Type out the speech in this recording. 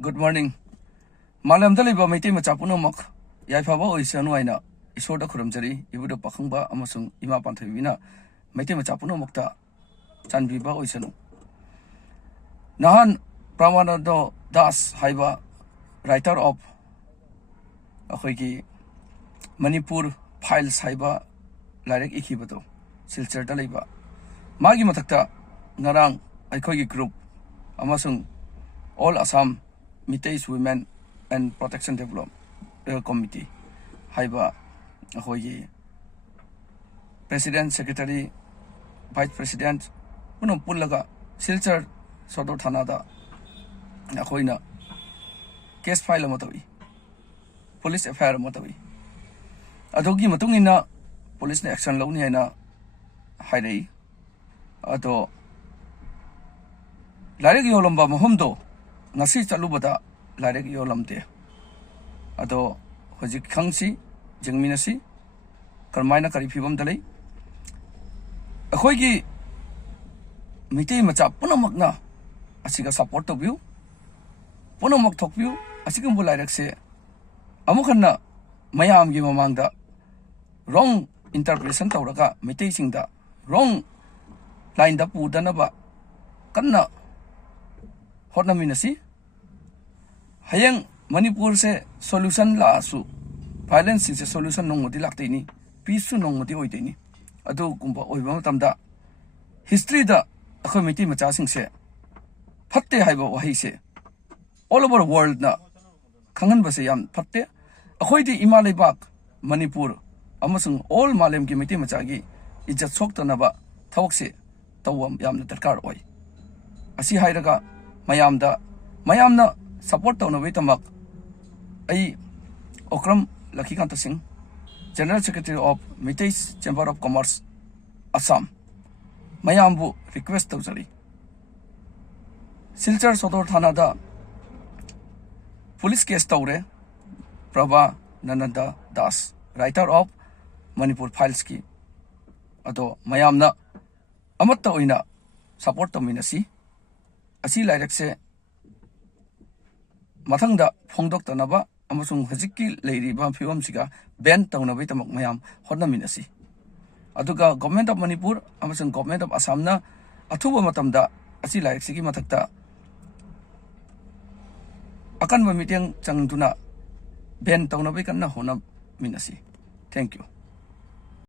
Good morning. Malam tali ba Meeteis macha punomok yai phaba oisanu aina isor da khuramjari ibuda pakhangba amasung ima panthabina Meeteis macha punomok ta chanbi ba oisanu. Nahan Pramanando Das haiba writer of akhoi Manipur files haiba lairik ikibato silchar da leiba magi matakta ngarang akhoi group amasung all Assam Meeteis Women and Protection Development Committee haiba akhoi President Secretary Vice President punom pullaga silchar Sodor Thanada akhoi case file amatawi police FIR amatawi adogi matungina police na action lawni haina hairei ado lairik yolamba mahomdo ngasi chalubada lairik yolamdre ado hojik khangsi jingminasi karmaina kari phibam dalai akhoi gi Meeteis macha punamakna asiga support to view punamak thok view asigum bulairak se amukhanna mayam gi mamangda wrong interpretation tawraga Meeteis singda wrong line da pudanaba kanna hotnaminasi hayang Manipur se solution la asu violence se solution nongmodi lakteini peace su nongmodi oideini adu kumba oiba matamda history da akhoi Meeteis macha singse fatte haiba wahi se all over the world na khangan base yam fatte akhoi di imalai bak Manipur amasung all malem gi Meeteis macha gi ijat soktanaba thawak se tawam yamna darkar oi asi hairaga mayamna support tawna wetamak ai Okram Lakhikanta Singh General Secretary of Meeteis Chamber of Commerce Assam mayambu request tawjari Silchar Sodor Thanada police case tawre Prabha Nananda Das writer of Manipur files ki ado mayamna amatta oina support taminasi asi lairak se mathangda phongdok tanaba amasung hajikki leiriba phibam siga ban tawnabai tamak mayam hotnaminasi aduga government of Manipur amasung government of Assam na athuba matamda asi lairak sigi mathakta akan ba meeting changduna ban tawnabai kanna hona minasi. Thank you.